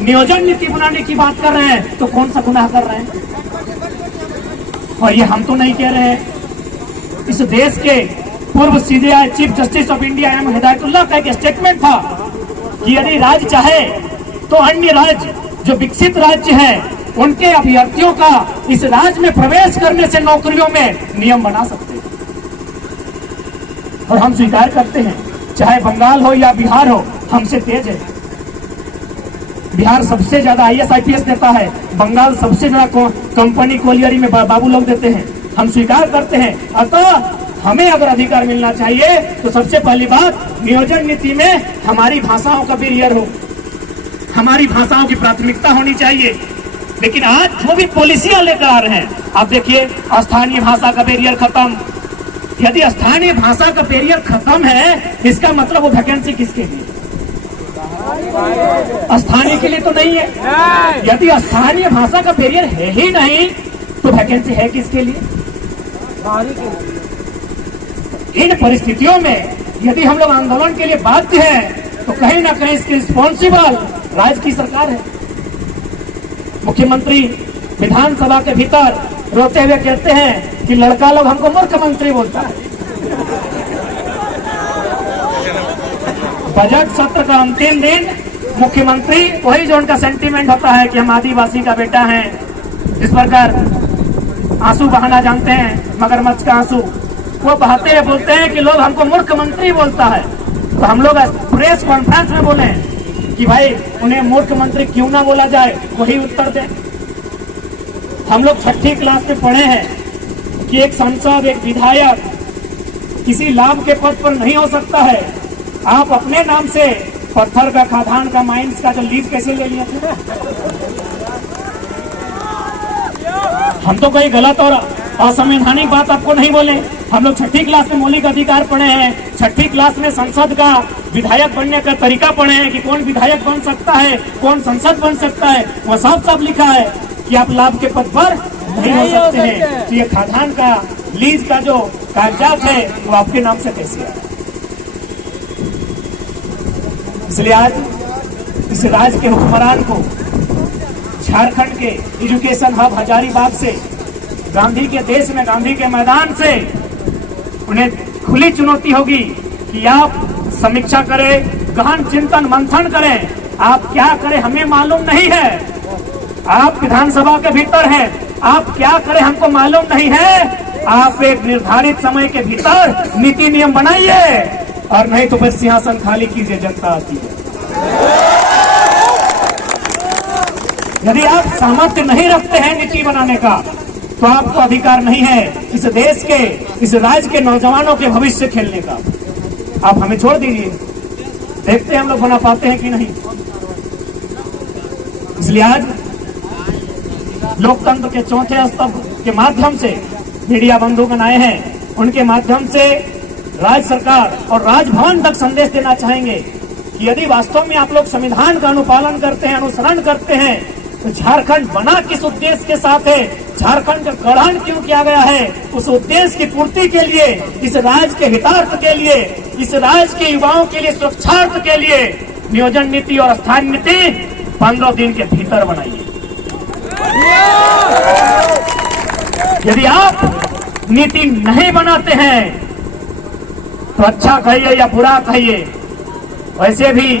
नियोजन नीति बनाने की बात कर रहे हैं तो कौन सा गुनाह कर रहे हैं? और ये हम तो नहीं कह रहे हैं, इस देश के पूर्व CBI chief justice of India M Hidayatullah का एक स्टेटमेंट था कि यदि राज्य चाहे तो अन्य राज्य जो विकसित राज्य हैं उनके अभ्यर्थियों का इस राज्य में प्रवेश करने से नौकरियों में नियम बना सकते हैं। और हम स्वीकार करते हैं, चाहे बंगाल हो या बिहार हो, हमसे तेज है। बिहार सबसे ज्यादा IAS IPS देता है, बंगाल सबसे ज्यादा कंपनी कोलियरी में बाबू लोग देते हैं। हम स्वीकार करते हैं, अतः हमें अगर अधिकार मिलना चाहिए तो सबसे पहली बात नियोजन नीति में हमारी भाषाओं का बैरियर हो, हमारी भाषाओं की प्राथमिकता होनी चाहिए। लेकिन आज जो भी पॉलिसियां लेकर आ रहे हैं, आप देखिए, स्थानीय भाषा का बैरियर खत्म। यदि स्थानीय भाषा का बैरियर खत्म है, इसका मतलब वो वैकेंसी किसके लिए? स्थानीय के लिए तो नहीं है। यदि स्थानीय भाषा का बैरियर है ही नहीं तो वैकेंसी है किसके लिए? इन परिस्थितियों में यदि हम लोग आंदोलन के लिए बाध्य हैं तो कहीं ना कहीं इसकी रिस्पॉन्सिबल राज्य की सरकार है। मुख्यमंत्री विधानसभा के भीतर रोते हुए कहते हैं कि लड़का लोग हमको मूर्ख मंत्री बोलता है। बजट सत्र का अंतिम दिन मुख्यमंत्री वही जो उनका सेंटीमेंट होता है कि हम आदिवासी का बेटा हैं, इस प्रकार आंसू बहाना जानते हैं, मगरमच्छ का आंसू, वो बहाते हुए बोलते हैं कि लोग हमको मूर्ख मंत्री बोलता है। तो हम लोग प्रेस कॉन्फ्रेंस में बोले कि भाई उन्हें मूर्ख मंत्री क्यों ना बोला जाए, वही उत्तर दें। हम लोग 6ठी क्लास में पढ़े हैं कि एक सांसद, एक विधायक किसी लाभ के पद पर नहीं हो सकता है। आप अपने नाम से पत्थर का, खादान का, माइंस का जो लीज कैसे ले लिए थे? हम तो कोई गलत और असंवैधानिक बात आपको नहीं बोले। हम लोग 6ठी क्लास में मौलिक अधिकार पढ़े हैं, 6ठी क्लास में संसद का विधायक बनने का तरीका पढ़े हैं कि कौन विधायक बन सकता है, कौन संसद बन सकता है। वो साफ लिखा है कि आप लाभ के पद पर नहीं हो सकते हैं। तो ये खादान का, लीज का जो कागजात है वो आपके नाम से कैसे है? इसलिए आज इस राज्य के हुक्मरान को झारखंड के एजुकेशन हब हजारीबाग से, गांधी के देश में, गांधी के मैदान से उन्हें खुली चुनौती होगी कि आप समीक्षा करें, गहन चिंतन मंथन करें। आप क्या करें हमें मालूम नहीं है, आप विधानसभा के भीतर हैं, आप क्या करें हमको मालूम नहीं है। आप एक निर्धारित समय के भीतर नीति नियम बनाइए, और नहीं तो बस सिंहासन खाली कीजिए, जनता आती है। यदि आप सामर्थ्य नहीं रखते हैं नीति बनाने का तो आपको अधिकार नहीं है इस देश के, इस राज्य के नौजवानों के भविष्य खेलने का। आप हमें छोड़ दीजिए, देखते हैं हम लोग बना पाते हैं कि नहीं। इसलिए आज लोकतंत्र के चौथे स्तंभ के माध्यम से मीडिया बंधुगण आए हैं, उनके माध्यम से राज्य सरकार और राजभवन तक संदेश देना चाहेंगे कि यदि वास्तव में आप लोग संविधान का अनुपालन करते हैं, अनुसरण करते हैं, तो झारखंड बना किस उद्देश्य के साथ है, झारखंड का गठन क्यों किया गया है, उस उद्देश्य की पूर्ति के लिए, इस राज्य के हितार्थ के लिए, इस राज्य के युवाओं के लिए, सुरक्षार्थ के लिए नियोजन नीति और स्थानीय नीति 15 दिन के भीतर बनाइए। यदि आप नीति नहीं बनाते हैं तो अच्छा कहिए या बुरा कहिए, वैसे भी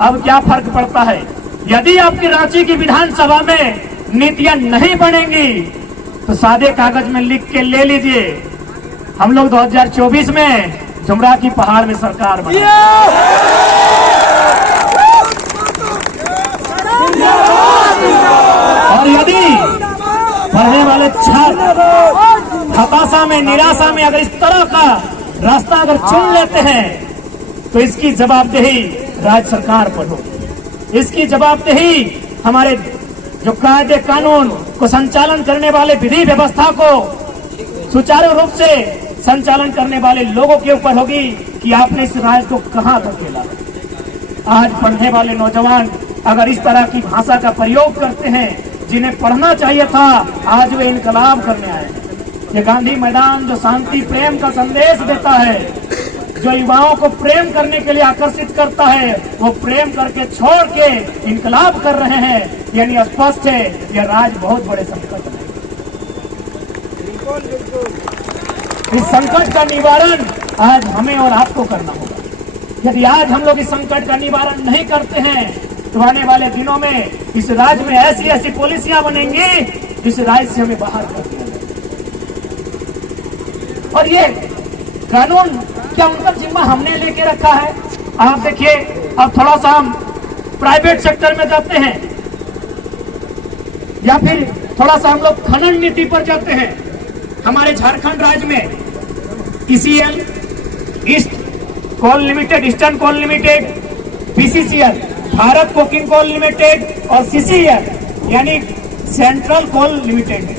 अब क्या फर्क पड़ता है। यदि आपकी रांची की विधानसभा में नीतियां नहीं बनेंगी तो सादे कागज में लिख के ले लीजिए, हम लोग 2024 में जुमरा की पहाड़ में सरकार बने। और यदि पढ़ने वाले छात्र हताशा में, निराशा में अगर इस तरह का रास्ता अगर चुन लेते हैं तो इसकी जवाबदेही राज्य सरकार पर हो। इसकी जवाबदेही हमारे जो कायदे कानून को संचालन करने वाले, विधि व्यवस्था को सुचारू रूप से संचालन करने वाले लोगों के ऊपर होगी कि आपने इस राज्य को कहां धकेला। आज पढ़ने वाले नौजवान अगर इस तरह की भाषा का प्रयोग करते हैं, जिन्हें पढ़ना चाहिए था, आज वे इनकलाब करने आए हैं। ये गांधी मैदान जो शांति प्रेम का संदेश देता है, जो युवाओं को प्रेम करने के लिए आकर्षित करता है, वो प्रेम करके छोड़ के इनकलाब कर रहे हैं। यानी स्पष्ट है यह राज बहुत बड़े संकट में। इस संकट का निवारण आज हमें और आपको करना होगा। यदि आज हम लोग इस संकट का निवारण नहीं करते हैं तो आने वाले दिनों में इस राज्य में ऐसी ऐसी पॉलिसियां बनेंगी जिस राज्य से हमें बाहर कर दिया जाए। और ये कानून क्या उनका जिम्मा हमने लेके रखा है? आप देखिए, अब थोड़ा सा हम प्राइवेट सेक्टर में जाते हैं या फिर थोड़ा सा हम लोग खनन नीति पर जाते हैं। हमारे झारखंड राज्य में ECL, east coal limited, eastern coal limited, BCCL, Bharat coking coal limited और सीसीएल यानी सेंट्रल कोल लिमिटेड है।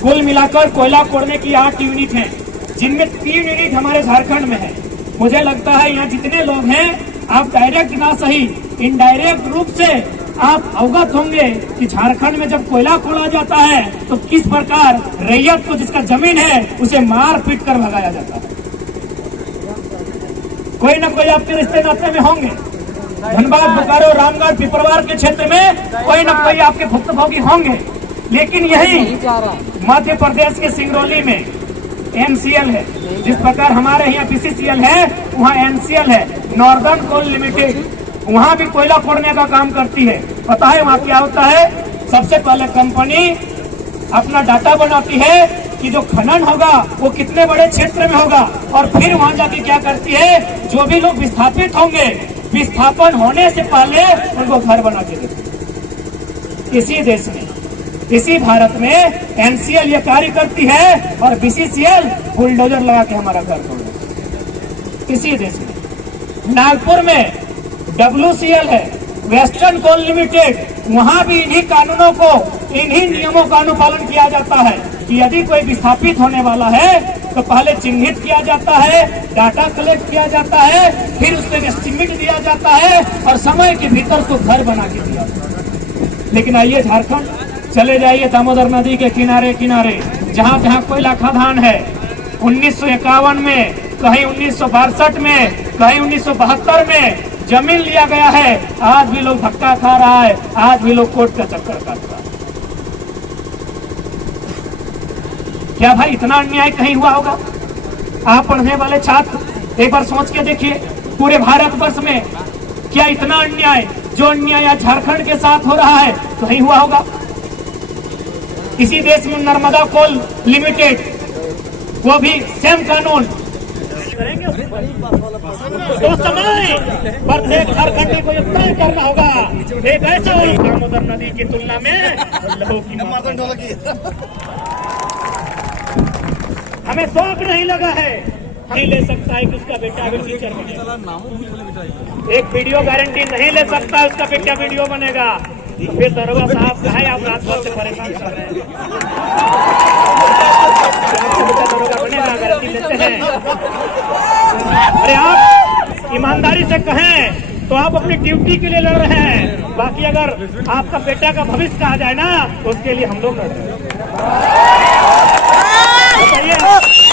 कुल मिलाकर कोयला खोदने की 8 यूनिट हैं, जिनमें 3 यूनिट हमारे झारखंड में है। मुझे लगता है यहाँ जितने लोग हैं, आप डायरेक्ट ना सही इनडायरेक्ट रूप से आप अवगत होंगे कि झारखंड में जब कोयला खोला जाता है तो किस प्रकार रैयत को, जिसका जमीन है, उसे मार पीट कर भगाया जाता है। कोई ना कोई आपके रिश्ते नाते में होंगे। धनबाद, बोकारो, रामगढ़, पिपरवार के क्षेत्र में कोई ना कोई आपके भुक्तभोगी होंगे। लेकिन यही मध्य प्रदेश के सिंगरौली में एनसीएल है, जिस प्रकार हमारे यहाँ बीसीसीएल है, वहाँ एनसीएल है, नॉर्दर्न कोल लिमिटेड, वहाँ भी कोयला खोदने का काम करती है। पता है वहाँ क्या होता है? सबसे पहले कंपनी अपना डाटा बनाती है कि जो खनन होगा वो कितने बड़े क्षेत्र में होगा, और फिर वहाँ जाके क्या करती है, जो भी लोग विस्थापित होंगे, विस्थापन होने से पहले उनको घर बना के देती। इसी देश में, इसी भारत में एनसीएल ये कार्य करती है और बीसीसीएल बुलडोजर लगा के हमारा घर तोड़ देती है। इसी देश में नागपुर में WCL है, वेस्टर्न कोल लिमिटेड, वहां भी इन्हीं कानूनों को, इन्हीं नियमों का अनुपालन किया जाता है कि यदि कोई विस्थापित होने वाला है तो पहले चिन्हित किया जाता है, डाटा कलेक्ट किया जाता है, फिर उसमें एस्टिमेट दिया जाता है और समय के भीतर उसको घर बना के दिया जाता है। लेकिन आइए झारखंड चले जाइए, दामोदर नदी के किनारे किनारे जहाँ जहाँ कोयला खदान है, 1951 में, कहीं 1962 में, कहीं 1972 में जमीन लिया गया है। आज भी लोग धक्का खा रहा है, आज भी लोग कोर्ट का चक्कर काट रहा है। क्या भाई इतना अन्याय कहीं हुआ होगा? आप पढ़ने वाले छात्र एक बार सोच के देखिए, पूरे भारतवर्ष में क्या इतना अन्याय, जो अन्याय आज झारखंड के साथ हो रहा है, कहीं हुआ होगा? इसी देश में नर्मदा कोल लिमिटेड, वो भी सेम कानून करेंगे। तो समय प्रत्येक झारखंडी को इतना ही करना होगा। एक ऐसा दामोदर नदी की तुलना में लहू की हमें शौक नहीं लगा है, नहीं ले सकता है कि उसका बेटा अगर टीचर बनेगा। एक वीडियो गारंटी नहीं ले सकता उसका बेटा वीडियो बनेगा। फिर दरोगा साहब का है, आप रात भर से परेशान कर रहे हैं, दरोगा बनेगा, गारंटी देते हैं। अरे आप ईमानदारी से कहें तो आप अपनी ड्यूटी के लिए लड़ रहे हैं, बाकी अगर आपका बेटा का भविष्य कहा जाए ना, तो उसके लिए हम लोग लड़ रहे हैं। बताइए